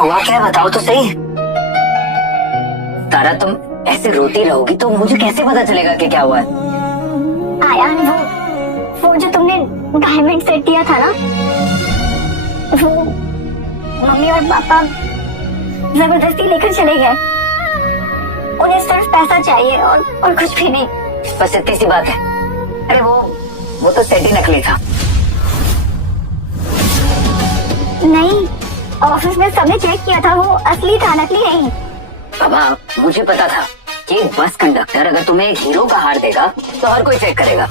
हुआ क्या है बताओ तो सही। तारा तुम ऐसे रोती रहोगी तो मुझे कैसे पता चलेगा कि क्या हुआ है। आयान वो जो तुमने डायमंड सेट दिया था ना, वो मम्मी और पापा जबरदस्ती लेकर चले गए। उन्हें सिर्फ पैसा चाहिए और कुछ भी नहीं। बस इतनी सी बात है। अरे वो तो सेट ही नकली था। नहीं, ऑफिस में सबने चेक किया था, वो असली था, नकली नहीं। बाबा मुझे पता था कि बस कंडक्टर अगर तुम्हें एक हीरो का हार देगा तो हर कोई चेक करेगा।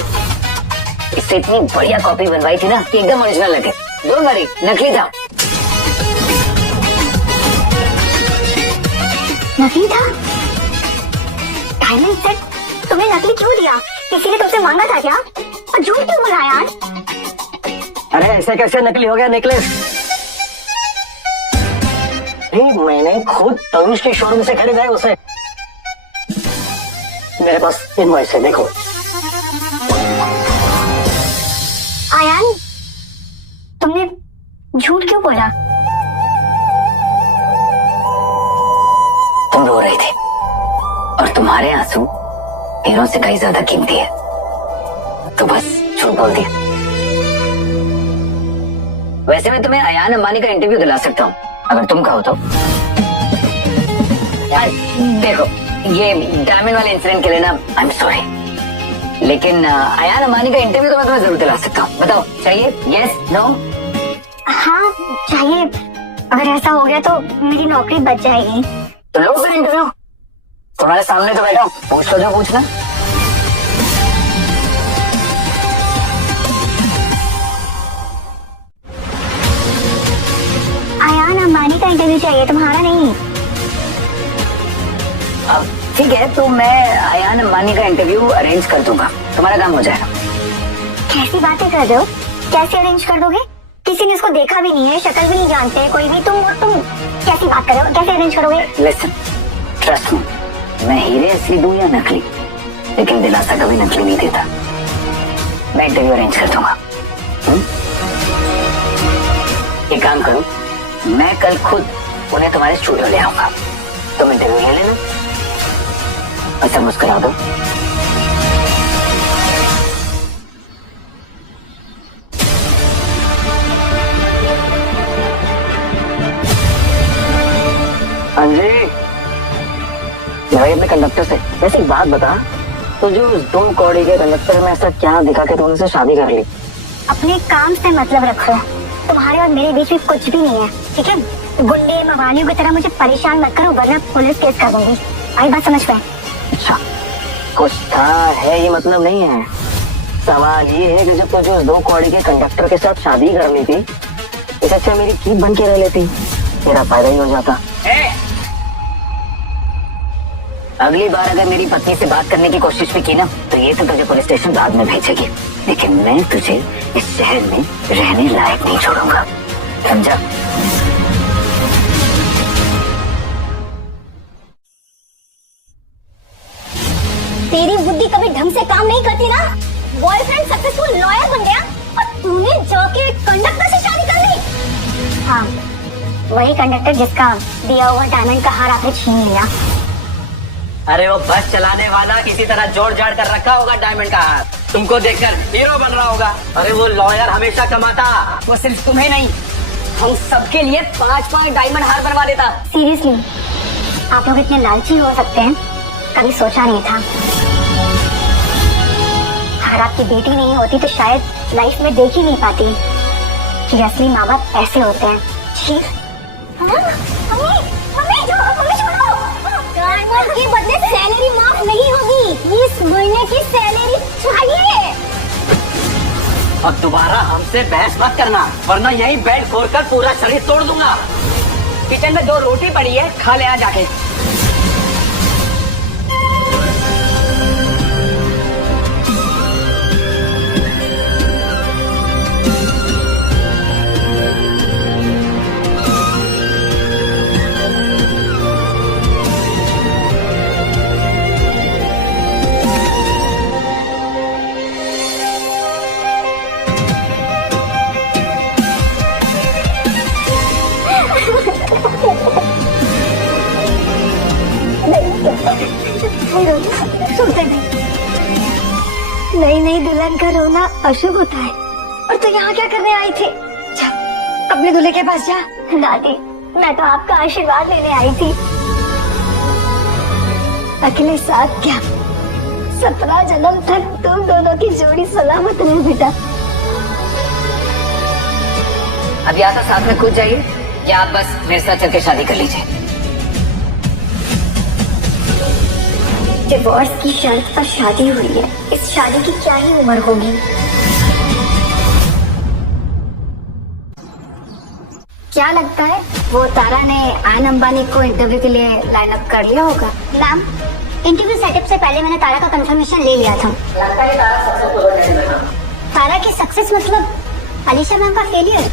इससे इतनी बढ़िया कॉपी बनवाई थी ना कि एकदम ओरिजिनल लगे। डोंट वरी, नकली था। नकली था? डायमंड सेट तुम्हें नकली क्यों दिया? किसी ने तुमसे मांगा था क्या? और झूठ क्यों बोला यार? अरे ऐसे कैसे नकली हो गया नेकलेस? मैंने खुद तनुष के शोरूम से खरीदा है उसे। मेरे पास इनवॉइस है, देखो। आयान, तुमने झूठ क्यों बोला? तुम रो रही थी और तुम्हारे आंसू हीरो से कहीं ज्यादा कीमती है, तो बस झूठ बोल दिया। वैसे मैं तुम्हें अयान अंबानी का इंटरव्यू दिला सकता हूँ अगर तुम कहो तो। यार देखो, ये डायमंड वाले इंसिडेंट के लिए ना आई एम सॉरी, लेकिन अयान अंबानी का इंटरव्यू तो मैं तुम्हें जरूर दिला सकता हूँ। बताओ चाहिए? Yes, no? हाँ चाहिए। अगर ऐसा हो गया तो मेरी नौकरी बच जाएगी। तो लो फिर इंटरव्यू, तुम्हारे सामने तो बैठा हूँ, पूछ लो जो पूछना। आयान अंबानी का इंटरव्यू चाहिए, तुम्हारा नहीं। अब ठीक है, तो मैं अयान अंबानी का इंटरव्यू अरेंज कर दूंगा, तुम्हारा काम हो जाएगा। कैसी बातें कर रहे हो? कैसे अरेंज कर दोगे? किसी ने उसको देखा भी नहीं है, शक्ल भी नहीं जानते कोई भी। तुम कैसी बात कर रहे हो? कैसे अरेंज करोगे? लिसन, ट्रस्ट मी, मैं हीरे असली दूं या नकली, लेकिन दिलासा कभी नकली नहीं देता। मैं इंटरव्यू अरेंज कर दूंगा। एक काम करो, मैं कल खुद उन्हें तुम्हारे स्टूडियो ले आऊंगा, तुम इंटरव्यू ले लेना, अच्छा मुस्कुरा दो। हाँ जी, भाई अपने कंडक्टर से वैसे एक बात बता, तो जो 2 कौड़ी के कंडक्टर में ऐसा क्या दिखा के तुमने उनसे शादी कर ली? अपने काम से मतलब रखो। तुम्हारे और मेरे बीच में कुछ भी नहीं है, ठीक है? गुंडे मवालियों की तरह मुझे परेशान मत करो, वरना पुलिस केस कर दूंगी। आई बात समझ में? अच्छा, कुछ था है ये मतलब नहीं है। सवाल ये है कि जब तुझे उस 2 कौड़ी के कंडक्टर के साथ शादी करनी थी, इससे अच्छा मेरी कीप बन के रह लेती, मेरा फायदा ही हो जाता। अगली बार अगर मेरी पत्नी से बात करने की कोशिश भी की ना, तो ये तो तुझे पुलिस स्टेशन बाद में भेजेगी, लेकिन मैं तुझे इस शहर में रहने लायक नहीं छोड़ूंगा, समझा? तेरी बुद्धि कभी ढंग से काम नहीं करती ना। बॉयफ्रेंड सक्सेसफुल लॉयर बन गया और तूने जाके कंडक्टर से शादी कर ली। हाँ, वही कंडक्टर जिसका दिया हुआ डायमंड का हार आपने छीन लिया। अरे वो बस चलाने वाला किसी तरह जोड़ जाड़ कर रखा होगा डायमंड का हार, तुमको देखकर हीरो बन रहा होगा। अरे वो लॉयर हमेशा कमाता, वो सिर्फ तुम्हें नहीं हम सबके लिए 5-5 डायमंड हार बनवा देता। सीरियसली, आप लोग इतने लालची हो सकते हैं, कभी सोचा नहीं था। अगर आपकी बेटी नहीं होती तो शायद लाइफ में देख ही नहीं पाती कि असली माँ बाप ऐसे होते हैं। डायमंड के बदले सैलरी माफ नहीं होगी, इस महीने की सैलरी चाहिए। अब दोबारा हमसे बहस मत करना, वरना यही बेड फोड़कर पूरा शरीर तोड़ दूंगा। किचन में 2 रोटी पड़ी है, खा ले आ जाके। नई दुल्हन का रोना अशुभ होता है। और तू यहाँ क्या करने आई थी? जा अपने दूल्हे के पास जा। दादी, मैं तो आपका आशीर्वाद लेने आई थी। अगले साथ क्या 17 जन्म तक तुम दोनों की जोड़ी सलामत रहे बेटा। अब या तो साथ में कूद जाइए या आप बस मेरे साथ चल के शादी कर लीजिए। डिवोर्स की शर्त पर शादी हुई है, इस शादी की क्या ही उम्र होगी। क्या लगता है वो तारा ने आयन अंबानी को इंटरव्यू के लिए लाइन अप कर लिया होगा? मैम, इंटरव्यू सेटअप से पहले मैंने तारा का कंफर्मेशन ले लिया था। लगता है तारा सक्सेसफुल हो। तारा की सक्सेस मतलब अलीशा मैम का फेलियर।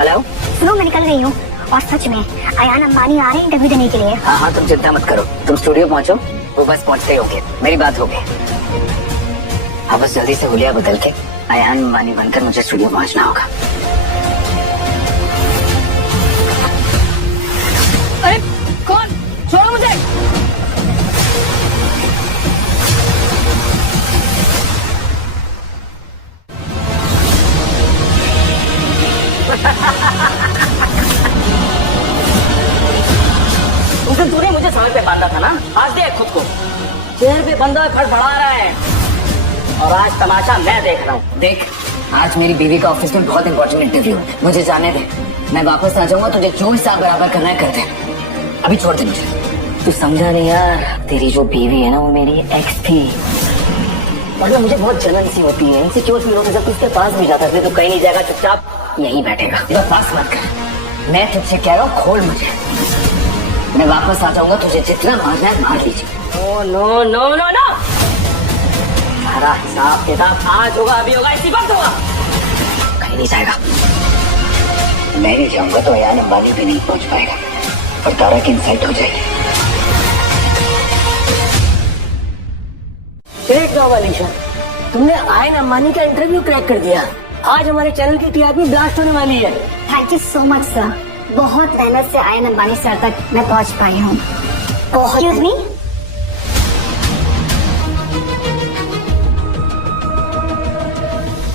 हेलो, सुनो, मैं निकल रही हूँ और सच में आयान अंबानी आ रहे हैं इंटरव्यू देने के लिए। हाँ हाँ तुम चिंता मत करो, तुम स्टूडियो पहुंचो, वो बस पहुंचते ही होंगे, मेरी बात हो गई। हाँ बस जल्दी से हुलिया बदल के आयान अंबानी बनकर मुझे स्टूडियो पहुंचना होगा। अरे कौन? छोड़ो मुझे। उस दिन तूने मुझे सड़क पे बांधा था ना, आज देख खुद को चेयर पे बंदा फड़फड़ा रहा है और आज तमाशा मैं देख रहा हूँ। देख, आज मेरी बीवी का ऑफिस में बहुत इंपॉर्टेंट इंटरव्यू है, मुझे जाने दे। मैं वापस आ जाऊंगा, तुझे जो हिसाब बराबर करना है कर दे। अभी छोड़ दे मुझे। तू समझा नहीं यार, तेरी जो बीवी है ना वो मेरी एक्स थी। मतलब मुझे बहुत जलन सी होती है, इनसिक्योर फील होता है जब उसके पास भी जाता है। तो कहीं नहीं जाएगा, चुपचाप यही बैठेगा, बकवास मत कर। मैं तुझसे कह रहा हूँ खोल मुझे, मैं वापस आ जाऊंगा, तुझे जितना मारना है मार लीजिए। No no no no no, सारा हिसाब किताब आज होगा, अभी होगा, इसी वक्त होगा। कहीं नहीं जाएगा। मैं नहीं जाऊंगा तो आयान अंबानी भी नहीं पहुंच पाएगा और तारा की इंसल्ट हो जाएगी। देख लो अलीशा, तुमने आयन अंबानी का इंटरव्यू क्रैक कर दिया। आज हमारे चैनल की टीआरपी ब्लास्ट होने वाली है। Thank you so much sir, बहुत मेहनत से आयन अंबानी सर तक मैं पहुंच पाई हूँ। एक्सक्यूज मी,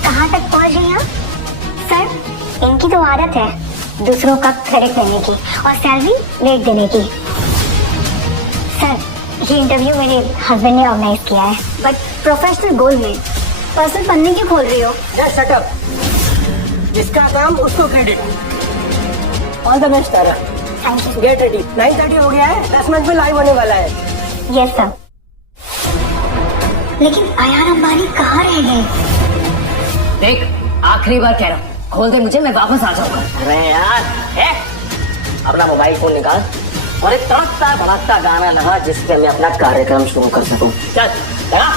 कहाँ तक पहुंच रही हैं सर? इनकी तो आदत है दूसरों का क्रेडिट लेने की और सैलरी लेट देने की। सर, ये इंटरव्यू मेरे हस्बैंड ने ऑर्गेनाइज किया है, बट प्रोफेशनल गोल में पर्सनल फंडिंग क्यों खोल रही हो? जस्ट शट अप, जिसका काम उसको credit. All the best Tara, thank you. Get ready. 9:30 हो गया है, 10 मिनट में लाइव होने वाला है। Yes sir. लेकिन आयान अंबानी कहाँ रह गए? देख, आखिरी बार कह रहा हूँ, खोल दे मुझे, मैं वापस आ जाऊंगा। अरे यार, अपना मोबाइल फोन निकाल और एक तड़कता भड़कता गाना लगा जिसपे मैं अपना कार्यक्रम शुरू कर सकूं। चल लगा।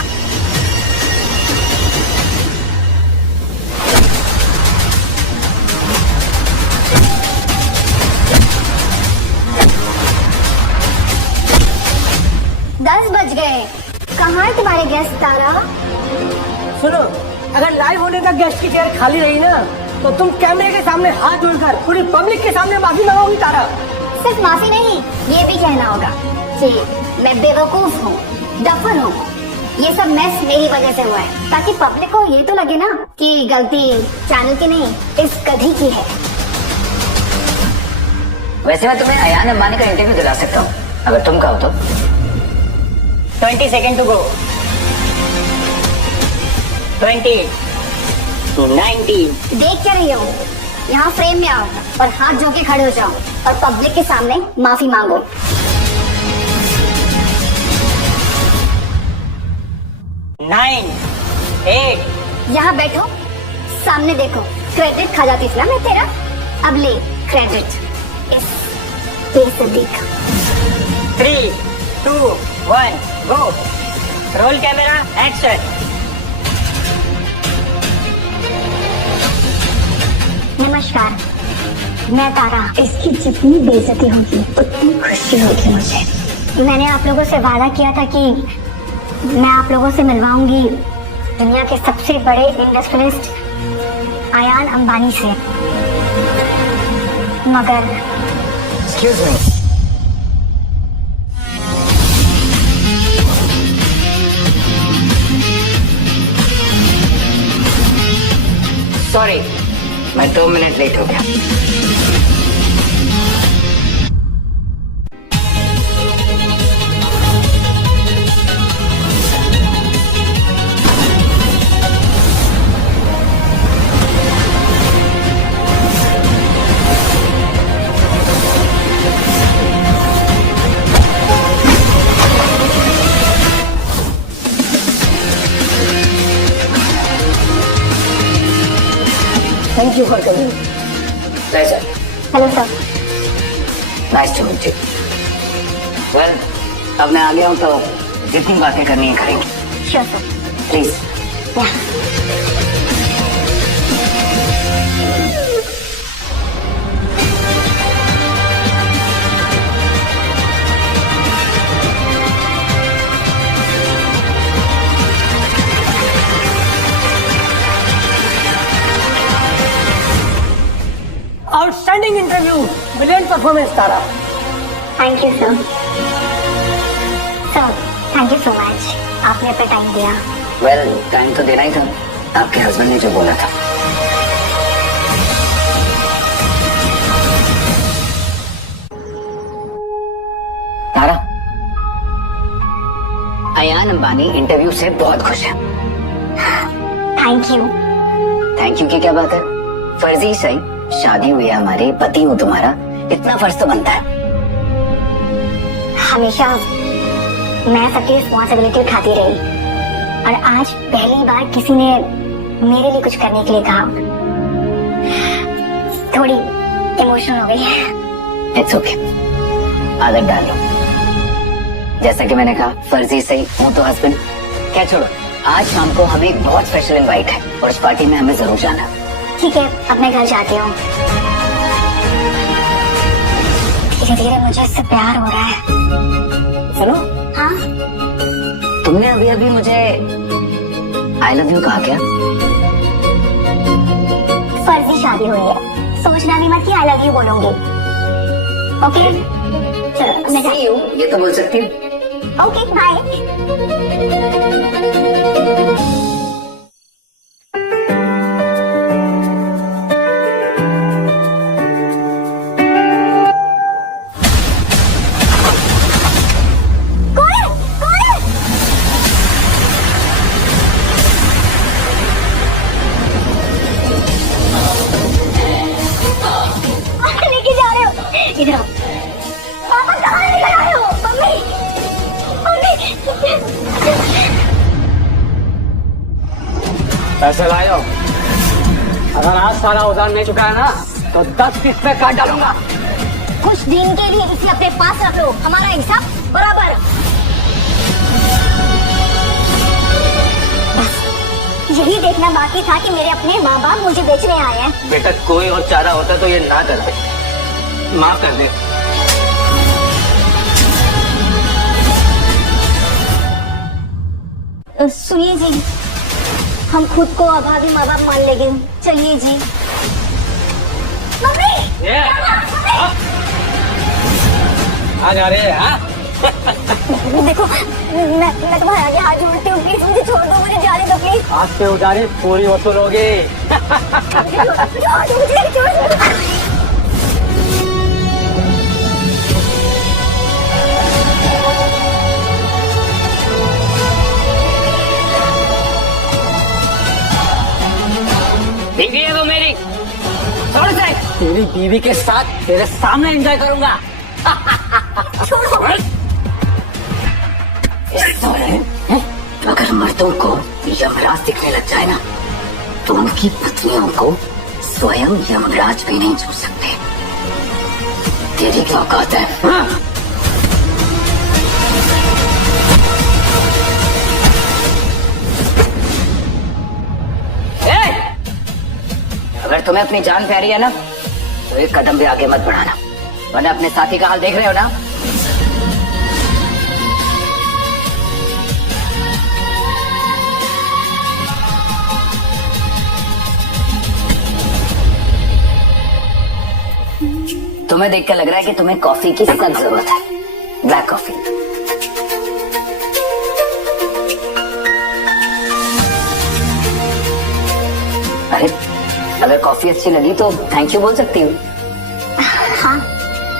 दस बज गए, कहाँ है तुम्हारे गेस्ट तारा? सुनो, अगर लाइव होने का गेस्ट की चेयर खाली रही ना तो तुम कैमरे के सामने हाथ जोड़कर पूरी पब्लिक के सामने माफी मांगोगी तारा। सिर्फ माफी नहीं, ये भी कहना होगा कि मैं बेवकूफ हूँ, डफर हूँ, ये सब मैस मेरी वजह से हुआ है, ताकि पब्लिक को ये तो लगे ना कि गलती चैनल की नहीं, इस गधी की है। वैसे मैं तुम्हें आयान अंबानी का इंटरव्यू दिला सकता हूँ, अगर तुम कहो तो। 20 सेकेंड टू गो। 20, 19। देख क्या रही हो? यहाँ फ्रेम में आओ और हाथ जोड़ के खड़े हो जाओ और पब्लिक के सामने माफी मांगो। 9, 8। यहाँ बैठो, सामने देखो, क्रेडिट खा जाती थी ना मैं तेरा, अब ले क्रेडिट इस बेइज्जती का। 3, 2, 1, गो। Roll camera, action. नमस्कार, मैं तारा। इसकी जितनी बेइज्जती होगी उतनी खुशी होगी मुझे। मैंने आप लोगों से वादा किया था कि मैं आप लोगों से मिलवाऊंगी दुनिया के सबसे बड़े इंडस्ट्रियलिस्ट आयान अंबानी से, मगर एक्सक्यूज मी, सॉरी, मैं 2 मिनट लेट हो गया। Thank you for coming. Pleasure. Hello sir. Nice to meet you. Well, अब मैं आ गया हूँ तो जितनी बातें करनी है करेंगे। Sure sir. Please. Outstanding interview, brilliant performance Tara. Thank you sir. Sir thank you so much, आपने अपना टाइम दिया। वेल, टाइम तो देना ही था, आपके हस्बैंड ने जो बोला था। तारा, अयान अंबानी इंटरव्यू से बहुत खुश है। Thank you. थैंक यू की क्या बात है? फर्जी सही, शादी हुई है हमारी, पति हूँ तुम्हारा, इतना फर्ज तो बनता है। हमेशा मैं सबकी रिस्पॉन्सिबिलिटी उठाती रही और आज पहली बार किसी ने मेरे लिए कुछ करने के लिए कहा। थोड़ी इमोशनल हो गई। इट्स ओके, आदत डाल लो। जैसा कि मैंने कहा, फर्जी सही हूँ तो हस्बैंड। क्या छोड़ो, आज शाम को हमें एक बहुत स्पेशल इनवाइट है और उस पार्टी में हमें जरूर जाना। ठीक है, अपने घर जाती हूँ। धीरे धीरे मुझे इससे प्यार हो रहा है। सुनो, हाँ तुमने अभी अभी मुझे आई लव यू कहा क्या? फर्जी शादी हुई है, सोचना भी मत कि आई लव यू बोलूंगी। ओके चलो मैं See you, ये तो बोल सकती हूँ। Okay bye. लेके जा रहे हो इधर आओ। पापा कहाँ लेकर आ रहे हो? Mummy mummy. पैसे लाओ। अगर आज सारा औजार नहीं चुका है ना तो 10 किस्त पे काट डालूंगा। कुछ दिन के लिए इसे अपने पास रख लो, हमारा हिसाब बराबर। बस यही देखना बाकी था कि मेरे अपने माँ बाप मुझे बेचने आए हैं। बेटा, कोई और चारा होता तो ये ना करते। माफ कर दे। सुनिए जी, हम खुद को अभावी माँ बाप मान लेंगे। चलिए जी। मम्मी ये, आ जा रहे हैं? हाँ? देखो, मैं तुम्हारे आगे हाथ जोड़ती हूँ, प्लीज मुझे छोड़ दो, मुझे जाने दो प्लीज। आज से उधारी पूरी वसूल होगी। मुझे छोड़ दो। बीवी है वो मेरी। छोड़ दे। तेरी बीवी के साथ तेरे सामने एंजॉय करूंगा। अगर मर्दों को यमराज दिखने लग जाए ना तो उनकी पत्नियों को स्वयं यमराज भी नहीं छू सकते। तेरी क्या औकात है? हाँ? अगर तुम्हें अपनी जान प्यारी है ना तो एक कदम भी आगे मत बढ़ाना, वरना अपने साथी का हाल देख रहे हो ना। तुम्हें देखकर लग रहा है कि तुम्हें कॉफी की सख्त जरूरत है। Black coffee. अरे अगर कॉफी अच्छी लगी तो थैंक यू बोल सकती हूँ। हाँ,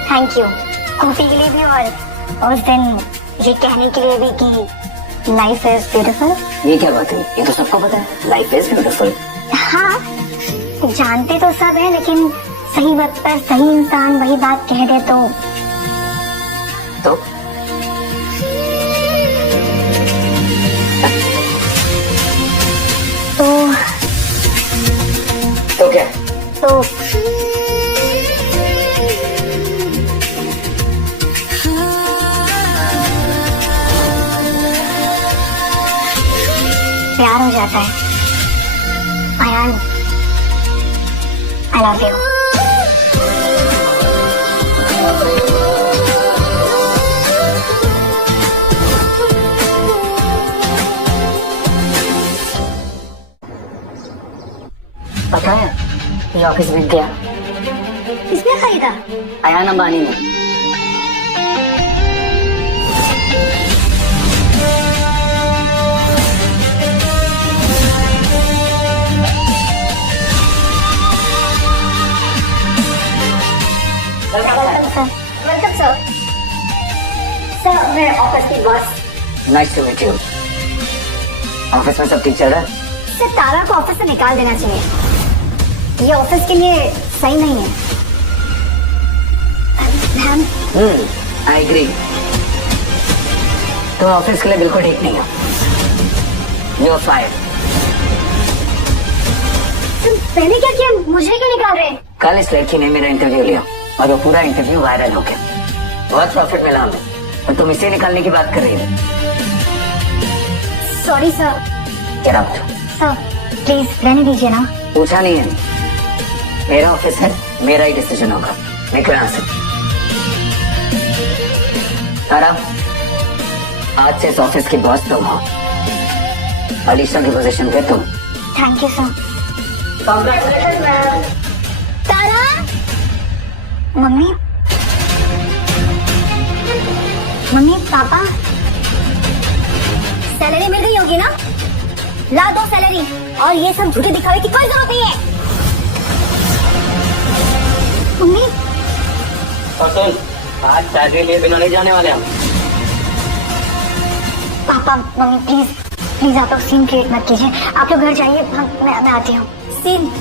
थैंक यू कॉफी के लिए भी और उस दिन ये कहने के लिए भी कि लाइफ इज ब्यूटीफुल। ये क्या बात है, ये तो सबको पता है, लाइफ इज ब्यूटीफुल। हाँ, जानते तो सब है, लेकिन सही वक्त पर सही इंसान वही बात कह दे तो तो क्या? तो प्यार हो जाता है। Ayaan, I love you. पता है, ये ऑफिस बिक गया। किसने खरीदा? अयान अंबानी ने। Welcome sir. सर, मैं ऑफिस की boss. Nice to meet you. Office में सब ठीक चल रहा है? सर, तारा को ऑफिस से निकाल देना चाहिए। ये ऑफिस के लिए सही नहीं है। Ma'am, I agree. तुम ऑफिस के लिए बिल्कुल ठीक नहीं हो। You are fired. पहले क्या किया, मुझे क्यों निकाल रहे? कल इस लड़की ने मेरा इंटरव्यू लिया और वो पूरा इंटरव्यू वायरल हो गया। बहुत प्रॉफिट मिला हमें, और तुम इसे निकालने की बात कर रही हो। Sorry sir. Get out. Sir, please रहने दीजिए ना। पूछा नहीं है, मेरा ऑफिस है, मेरा ही डिसीजन होगा। निकलो यहाँ से। तारा, आज से इस ऑफिस की बॉस तुम हो, अलीशा की पोजीशन पे तुम। Thank you sir. Congratulation ma'am. Tara, mummy, mummy पापा, सैलरी मिल गई होगी ना? ला दो सैलरी, और ये सब झूठे दिखावे की कोई जरूरत नहीं है। मम्मी, और सुन, आज सैलरी लिए बिना नहीं जाने वाले हम। पापा, मम्मी प्लीज प्लीज आप लोग सीन क्रिएट मत कीजिए। आप लोग घर जाइए, मैं आती हूँ। सीन,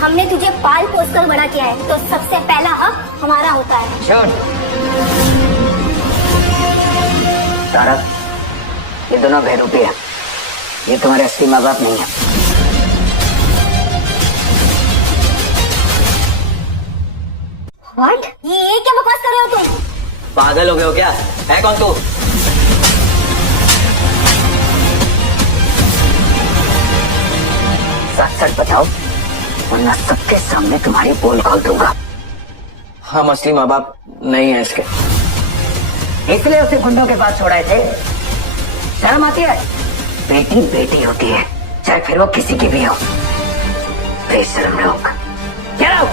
हमने तुझे पाल पोस कर बड़ा किया है, तो सबसे पहला हक हमारा होता है। श्योर। तारा, ये दोनों बहरूपी है, ये तुम्हारे असली माँ बाप नहीं है। व्हाट? ये क्या बकवास कर रहे हो तुम? पागल हो गए हो क्या? है कौन तू? सच सच बताओ, वरना सबके सामने तुम्हारी पोल खोल दूंगा। हम असली माँ बाप नहीं है इसके। इसलिए उसे गुंडों के पास छोड़ाए थे। शर्म आती है? बेटी बेटी होती है, चाहे फिर वो किसी की भी हो। बेशर्म लोग। Get out!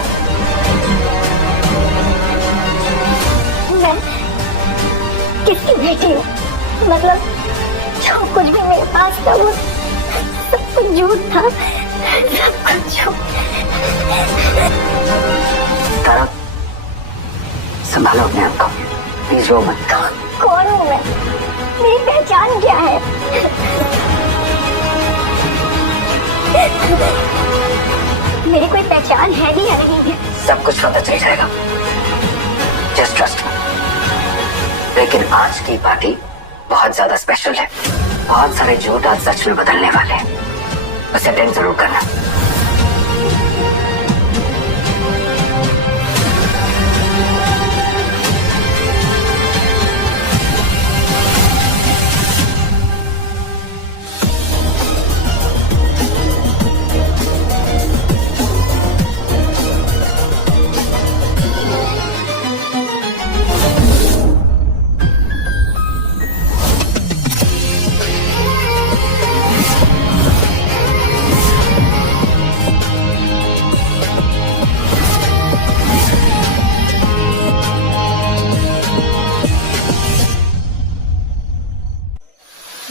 मैं किसकी बेटी हूँ? मतलब जो कुछ भी मेरे पास था वो सब कुछ झूठ था, सब कुछ झूठ। तारा, संभालो अपने आप को, प्लीज रो मत। कौन हूँ मैं? मेरी पहचान क्या है? मेरी कोई पहचान है भी या नहीं है? सब कुछ पता चल जाएगा। Just trust me. लेकिन आज की पार्टी बहुत ज्यादा स्पेशल है। बहुत सारे झूठ आज सच में बदलने वाले हैं, बस अटेंड जरूर करना।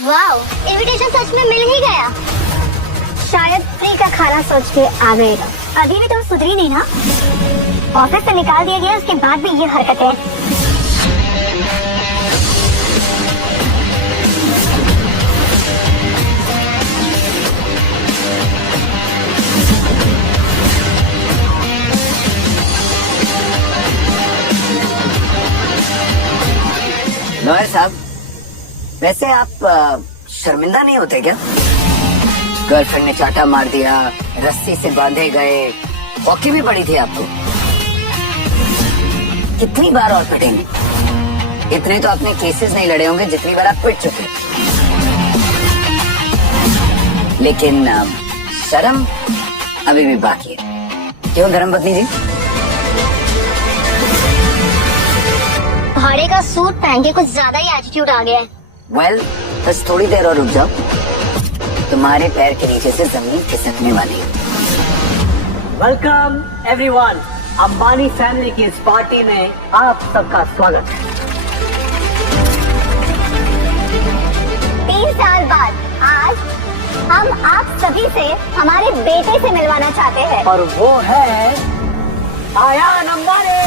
वाओ, इनविटेशन सच में मिल ही गया। शायद फ्री का खाना सोच के आ गएगा। अभी भी तुम सुधरी नहीं ना? ऑफिस से निकाल दिया गया, उसके बाद भी ये हरकतें। लॉयर साहब, वैसे आप शर्मिंदा नहीं होते क्या? गर्लफ्रेंड ने चाटा मार दिया, रस्सी से बांधे गए, हॉकी भी पड़ी थी आपको। कितनी बार और पिटेंगे? इतने तो अपने केसेस नहीं लड़े होंगे जितनी बार आप पिट चुके। लेकिन शर्म अभी भी बाकी है। क्यों धर्मपत्नी जी? भाड़े का सूट पहन के कुछ ज्यादा ही एटीट्यूड आ गया है। वेल, बस थोड़ी देर और रुक जाओ, तुम्हारे पैर के नीचे से जमीन खिसकने वाली है। वेलकम एवरीवन, अंबानी फैमिली की इस पार्टी में आप सबका स्वागत है। 3 साल बाद आज हम आप सभी से हमारे बेटे से मिलवाना चाहते हैं। और वो है आयान अंबानी।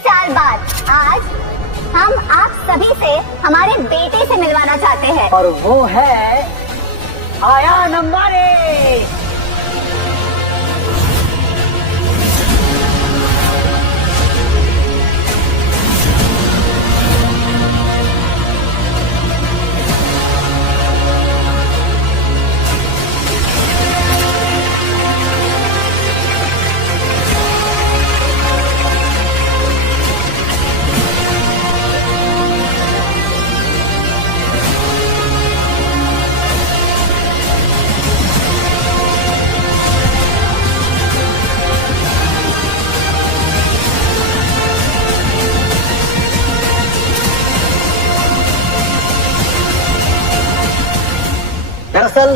साल बाद आज हम आप सभी से हमारे बेटे से मिलवाना चाहते हैं। और वो है आयान अंबानी। दरअसल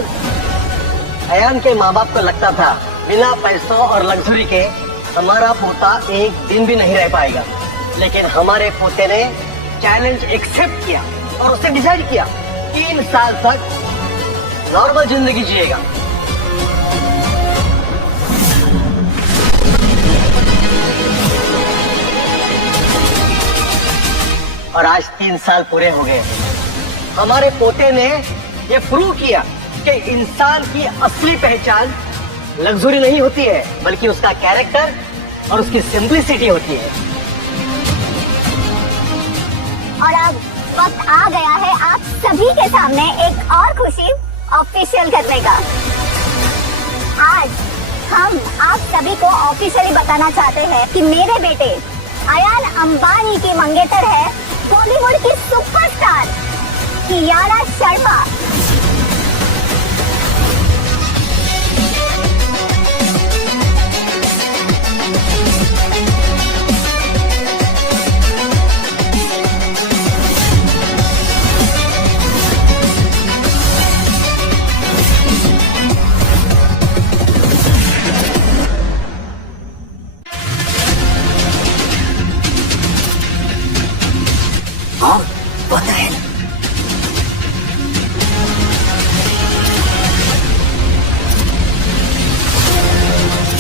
अयान के माँ बाप को लगता था बिना पैसों और लग्जरी के हमारा पोता एक दिन भी नहीं रह पाएगा, लेकिन हमारे पोते ने चैलेंज एक्सेप्ट किया और उसने डिसाइड किया 3 साल तक नॉर्मल जिंदगी जिएगा। और आज 3 साल पूरे हो गए। हमारे पोते ने ये प्रूव किया कि इंसान की असली पहचान लग्जरी नहीं होती है, बल्कि उसका कैरेक्टर और उसकी सिंपलिसिटी होती है। और अब वक्त आ गया है आप सभी के सामने एक और खुशी ऑफिशियल करने का। आज हम आप सभी को ऑफिशियली बताना चाहते हैं कि मेरे बेटे अयान अंबानी की मंगेतर है बॉलीवुड की सुपरस्टार कियारा शर्मा। हाँ, what the hell?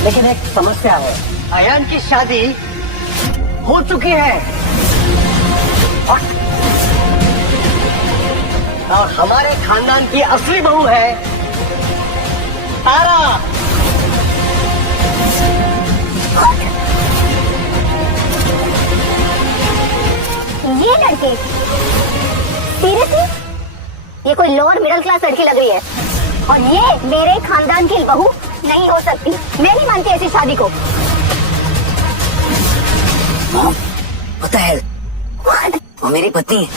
लेकिन एक समस्या है, अयान की शादी हो चुकी है और हमारे खानदान की असली बहू है तारा। ये लड़के सीरियसली, ये कोई लोअर मिडिल क्लास लड़की लग रही है और ये मेरे खानदान की बहू नहीं हो सकती। मैं नहीं मानती ऐसी शादी को। हाँ, what the hell? वो मेरी पत्नी है।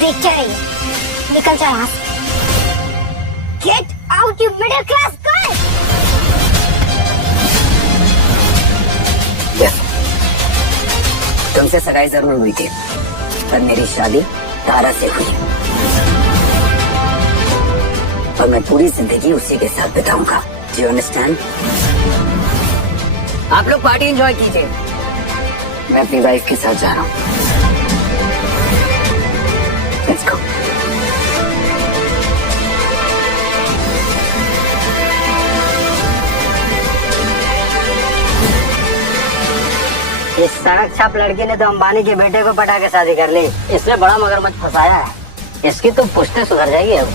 देख क्या रही है? निकल जा यहाँ से। Get out you middle class girl. Yes, तुमसे सगाई जरूर हुई थी, पर मेरी शादी तारा से हुई। और मैं पूरी जिंदगी उसी के साथ बिताऊंगा। Do you understand? आप लोग पार्टी एंजॉय कीजिए, मैं अपनी वाइफ के साथ जा रहा हूँ। Let's go. इस सड़क छाप लड़की ने तो अंबानी के बेटे को पटा के शादी कर ली। इससे बड़ा मगरमच्छ फंसाया है। इसकी तो पुश्तें सुधर जाएगी अब।